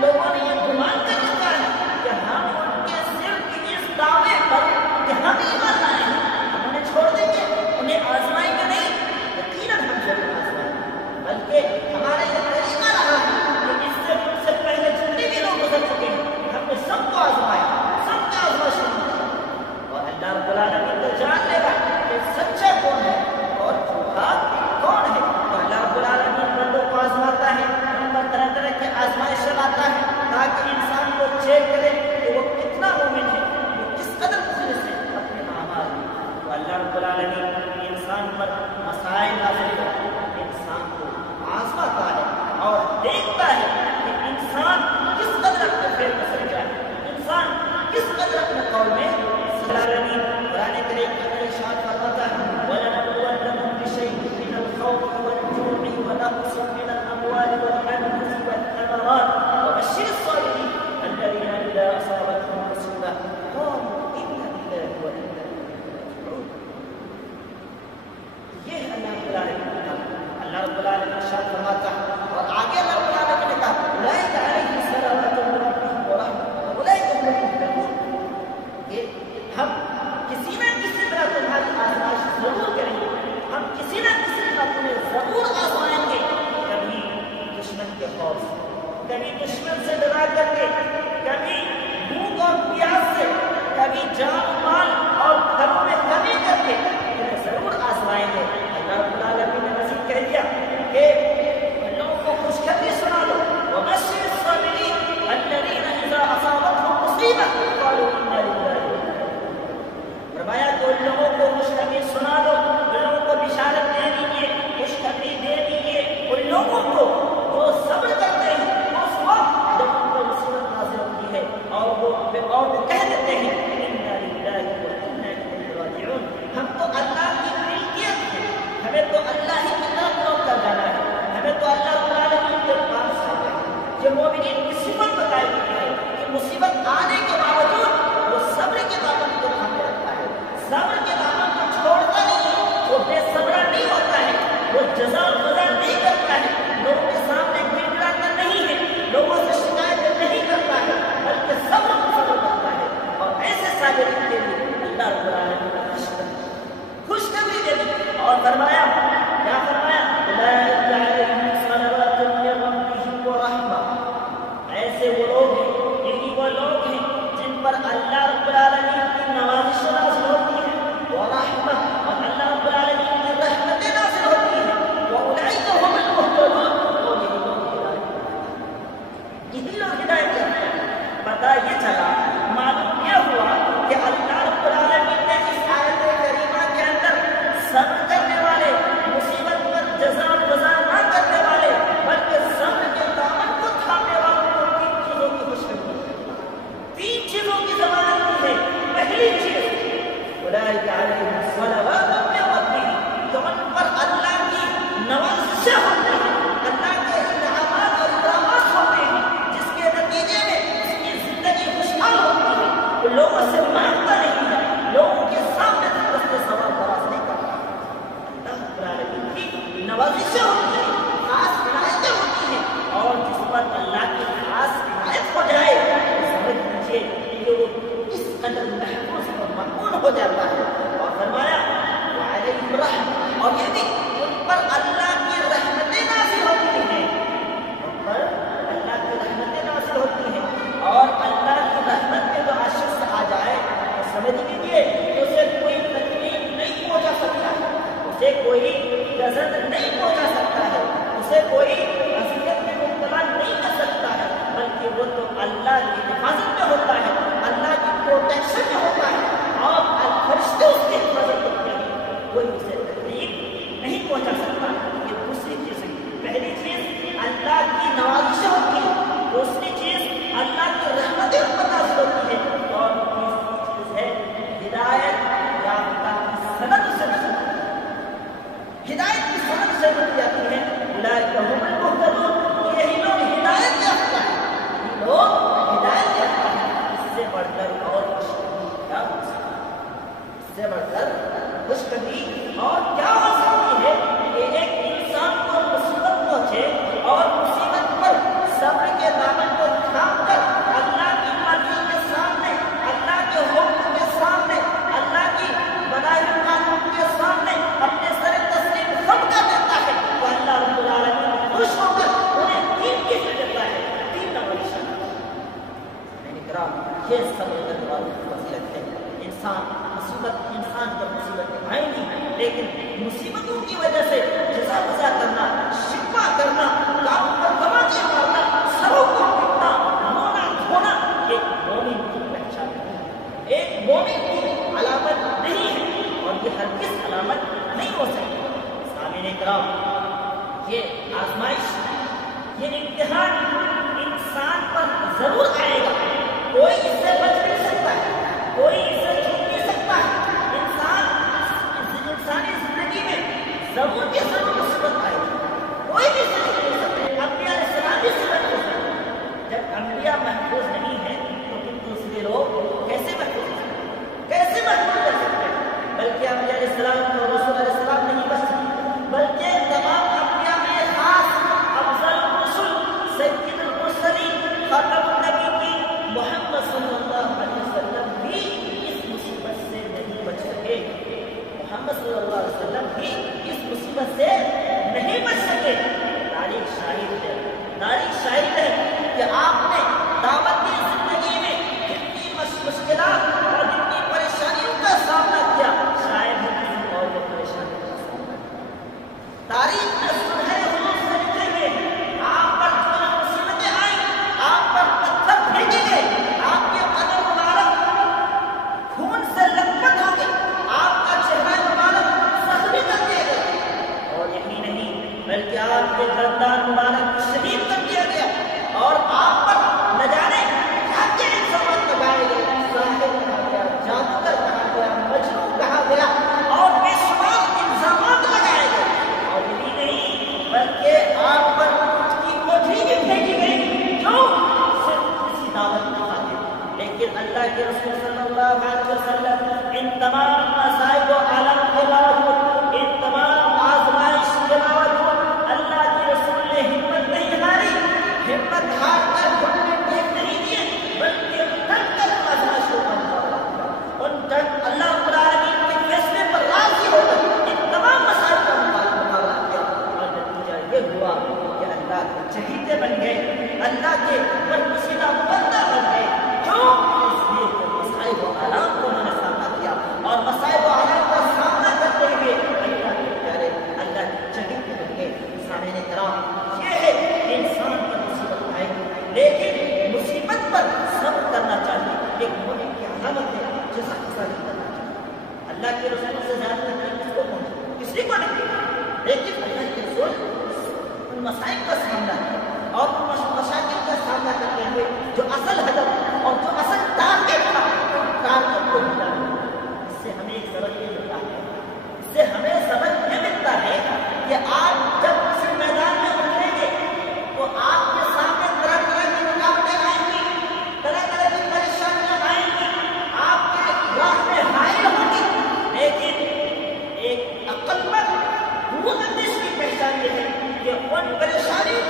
لوگوں نے یہ گمان کر رکھا ہے کہ ہم ان کے صرف اس دعوے پر کہ ہم ایمان لائے ہیں ہم انہیں چھوڑ دیں گے، انہیں آزمائیں گے نہیں، یقیناً ہم ضرور آزمائیں گے، بلکہ ہمارا یہ طریقہ رہا ہے کہ اس سے مجھ سے پہلے جتنے بھی لوگ گزر چکے ہیں ہم نے سب کو آزمایا، سب کا آزمائش شروع کیا، اور اللہ رب العالمین تو جان لے گا کہ سچا کون ہے اور جھوٹا کون ہے۔ تو اللہ رب العالمین بندوں کو آزماتا ہے، ان پر طرح طرح کے آزمائش لاتا ہے تاکہ انسان کو چیک کرے کہ وہ کتنا مومن ہے، وہ کس قدر مخلص ہے اپنے اعمال میں۔ تو اللہ رب العالمین انسان پر مسائل نازل کرتے ہیں، انسان کو آزماتا ہے اور دیکھتا ہے کہ انسان کس قدر اپنے خیر میں سچا ہے، انسان کس قدر اپنے قول میں العالمین قرآن کریم کے اندر ارشاد فرماتا ہے وَلَنَبْلُوَنَّكُم بِشَيْءٍ مِّنَ الْخَوْفِ وَالْجُوعِ وَنَقْصٍ مِّنَ الْأَمْوَالِ وَالْأَنفُسِ وَالثَّمَرَاتِ وَبَشِّرِ الصَّابِرِينَ الَّذِينَ إِذَا أَصَابَتْهُم مُّصِيبَةٌ قَالُوا إِنَّا لِلَّهِ وَإِنَّا إِلَيْهِ رَاجِعُونَ۔ یہ اللہ رب العالمین کا اللہ رب العالمین ارشاد فرماتا ہے، اور آگے اللہ رب العالمین نے کہا أُولَٰئِكَ عَلَيْهِمْ صَلَوَاتٌ مِّن رَّبِّهِمْ وَرَحْمَةٌ وَأُولَٰئِكَ هُمُ الْمُهْتَدُونَ۔ کہ ہم کسی نہ کسی طرح تمہاری آزمائش ضرور کریں گے، ہم کسی نہ کسی طرح تمہیں ضرور آزمائیں گے، کبھی دشمن کے خوف سے، کبھی دشمن سے ڈرا کر کے، کبھی بھوک اور پیاس سے، کبھی جان مال اور گھروں میں کمی کر کے تمہیں ضرور آزمائیں گے۔ اللہ رب العالمین نے مزید کہہ دیا کہ لوگوں کو خوشخبری سنا دو وَبَشِّرِ الصَّابِرِينَ الَّذِينَ إِذَا أَصَابَتْهُم مُّصِيبَةٌ قَالُوا إِنَّا لِلَّهِ فرمایا تو ان لوگوں کو خوشخبری سنا دو، ان لوگوں کو بشارت دے دیجیے، خوشخبری دے دیجیے ان لوگوں کو جو صبر کرتے ہیں اس وقت جب ان کو مصیبت نازل ہوتی ہے اور وہ کہہ دیتے ہیں اِنَّا لِلَّهِ وَإِنَّا إِلَيْهِ رَاجِعُونَ، ہم تو اللہ کی ملکیت ہے، ہمیں تو اللہ ہی کی طرف لوٹ کر جانا ہے، ہمیں تو اللہ رب العالمین کے پاس جانا ہے۔ جو مومنین کی صفت بتائی گئی ہے کہ مصیبت آنے کے باوجود وہ صبر کے دامن کو تھامے رکھتا ہے، صبر کے دامن کو چھوڑتا نہیں ہے، وہ بے صبر نہیں ہوتا ہے، وہ جزا و سزا نہیں کرتا ہے، لوگوں کے سامنے گر گرا کر نہیں ہے، لوگوں سے شکایت نہیں کرتا ہے، بلکہ صبر کرتا ہے، اور ایسے صابرین کے لیے اللہ رب العالمین نے خوشخبری دے دی اور فرمایا کیا فرمایا أُولَٰئِكَ عَلَيْهِمْ صَلَوَاتٌ مِّن رَّبِّهِمْ وَرَحْمَةٌ، ایسے وہ لوگ ہیں، یہی وہ لوگ ہیں جن پر اللہ رب العالمین کی نوازش نازل ہوتی ہے، ورحمہ، اور اللہ رب العالمین کی رحمتیں نازل ہوتی ہیں، وَأُولَٰئِكَ هُمُ الْمُهْتَدُونَ، اور یہی لوگ ہدایت یافتہ ہیں۔ پتہ یہ چلا، معلوم یہ ہوا کہ اللہ رب العالمین نے اس آیت کریمہ کے اندر صبر کرنے والے، مصیبت پر جزا و سزا نہ کرنے والے، بلکہ صبر کے دامن کو تھامنے والوں کو تین چیزوں کی خوشخبری دی، تین چیزوں کی ضمانت دی ہے۔ پہلی چیز أُولَٰئِكَ عَلَيْهِمْ صَلَوَاتٌ مِّن رَّبِّهِمْ، کہ ان پر اللہ کی نوازشیں ہوتی ہیں، اللہ کے انعامات اور اکرامات ہوتے ہیں، جس کے نتیجے میں اس کی زندگی خوشحال ہوتی ہے، وہ لوگوں سے مانگتا نہیں ہے، لوگوں کے سامنے دست سوال دراز نہیں کرتا۔ اللہ رب العالمین کی نوازشیں ہوتی ہیں، خاص عنایتیں ہوتی ہیں، اور جس پر اللہ کی خاص عنایت ہو جائے تو سمجھ لیجیے کہ وہ اس قدر محفوظ اور مأمون ہو جاتا ہے۔ اور فرمایا وعلیہم رحمۃ، اور یہ بھی ان پر اللہ کی رحمتیں نازل ہوتی ہیں، ان پر اللہ کی رحمتیں نازل ہوتی ہیں، اور اللہ کی رحمت میں جو شخص آ جائے تو سمجھ لیجیے کہ اسے کوئی تکلیف نہیں پہنچا سکتا ہے، اسے کوئی گزر نہیں پہنچا سکتا ہے، اسے کوئی اذیت میں مبتلا نہیں کر سکتا ہے، بلکہ وہ تو اللہ کی حفاظت میں ہوتا ہے، اللہ کی پروٹیکشن میں ہوتا ہے، اور فرشتے اس کی حفاظت کرتے ہیں، کوئی اسے تکلیف نہیں پہنچا سکتا۔ یہ دوسری چیز ہے۔ پہلی چیز اللہ کی نوازشیں ہوتی ہے، دوسری چیز اللہ کی رحمتیں ان پر نازل ہوتی ہے، اور تیسری چیز ہے ہدایت یافتہ کی سند سے ہدایت کی سند سے مل جاتی ہے۔ أُولَٰئِكَ هُمُ الْمُهْتَدُونَ، یہی لوگ ہدایت یافتہ ہیں، یہی لوگ ہدایت یافتہ ہیں۔ اس سے بڑھ کر اور خوشخبری کیا ہو سکتا ہے؟ اس سے بڑھ کر خوشخبری یہ صبر کرنے والوں کی فضیلت ہے. انسان پر مصیبتیں آئیں گی، لیکن مصیبتوں کی وجہ سے جزا بزا کرنا، شکوہ کرنا، کام پر تماچے مارنا، سروں کو پیٹنا، رونا دھونا ایک مومن کی پہچان نہیں، ایک مومن کی علامت نہیں ہے، اور یہ ہرگز علامت نہیں ہو سکتی. سامعین کرام، یہ آزمائش، یہ امتحان انسان پر ضرور آئے گا. کوئی اس سے بچ نہیں سکتا ہے، کوئی اس سے چھپ نہیں سکتا ہے. انسانی زندگی میں ضرور کی ضرور مصیبت آئے گی، کوئی بھی سے چھپ نہیں سکتا. انبیاء علیہ السلام بھی سے محفوظ نہیں. جب انبیاء محفوظ نہیں ہیں تو پھر دوسرے لوگ کیسے محفوظ کر سکتے ہیں، کیسے محفوظ کر سکتے ہیں؟ بلکہ انبیاء علیہ السلام اور رسول علیہ السلام نہیں بچ سکتے، بلکہ تمام انبیاء میں خاص افضل الرسل سید المرسلین خاتم النبیین محمد صلی اللہ علیہ وسلم بھی اس مصیبت سے نہیں بچ سکے. محمد صلی اللہ علیہ وسلم بھی اس مصیبت سے نہیں بچ سکے. تاریخ شاہد ہے کہ آپ نے دعوتی زندگی میں جتنی مشکلات اور جتنی پریشانیوں کا سامنا کیا، شاید ہی کسی اور کو پریشانی کا سامنا کیا. تاریخ میں سنہرے حضور سے لکھے ہوئے آپ پر جو مصیبتیں آئیں، آپ پر پتھر پھینکے گئے، آپ کے قدم مبارک خون سے لطمت ہو گئے، آپ کا چہرہ مبارک زخمی کر دیا گیا، اور یہی نہیں بلکہ آپ کے گردان مبارک شہید کر دیا گیا، اور آپ پر نہ جانے کیا کیا الزامات لگائے گئے. ساحر کہا گیا، جادوگر کہا گیا، مجنون کہا گیا، اور بے شمار الزامات لگائے گئے. اور یہی نہیں بلکہ آپ پر کی کوٹھی بھی پھینکی گئی، جو صرف کسی دعوت کی خاطر. لیکن اللہ کے رسول صلی اللہ علیہ وسلم ان تمام مصائب و آلام کے باوجود، ان تمام آزمائش کے باوجود اللہ کے رسول نے ہمت نہیں ہاری. ہمت ہار کر گھٹنے ٹیک نہیں دیے، بلکہ ڈٹ کر آزمائش کو مقابلہ کیا. اللہ رب العالمین کے فیصلے پر راضی ہو کر ان تمام مسائل کا مقابلہ کیا، اور نتیجہ یہ ہوا کہ اللہ کے چہیتے بن گئے، اللہ کے برگزیدہ بندہ بن گئے. کیوں؟ اس لیے کہ مصائب و آلام کو انہوں نے سامنا کیا، اور مصائب و آلام کا سامنا کرتے ہوئے اللہ کے پیارے اللہ کے چہیتے بن گئے. سامعین کرام، یہ ہے کہ انسان پر مصیبت آئے گی، لیکن مصیبت پر صبر کرنا چاہیے. ایک مومن کی علامت ہے جزا بزا نہیں کرنا چاہیے. اللہ کے رسول سے زیادہ تکلیف کس کو پہنچے؟ کسی کو نہیں. لیکن اللہ کے رسول ان مسائل کا سامنا کیا، اور ان مشاکل کا سامنا کرتے ہوئے جو اصل ہدف اور جو اصل ٹارگیٹ تھا، ٹارگیٹ کو ملا. اس سے ہمیں ایک سبق یہ ملتا ہے، اس سے ہمیں سبق یہ ملتا ہے کہ آپ جب کسی میدان میں اتریں گے تو آپ کے سامنے طرح طرح کی رکاوٹیں آئیں گی، طرح طرح کی پریشانیاں آئیں گی، آپ کے راہ میں حائل ہوں گی. لیکن ایک عقل مند دور اندیش کی پہچان یہ ہے کہ ان پریشانیوں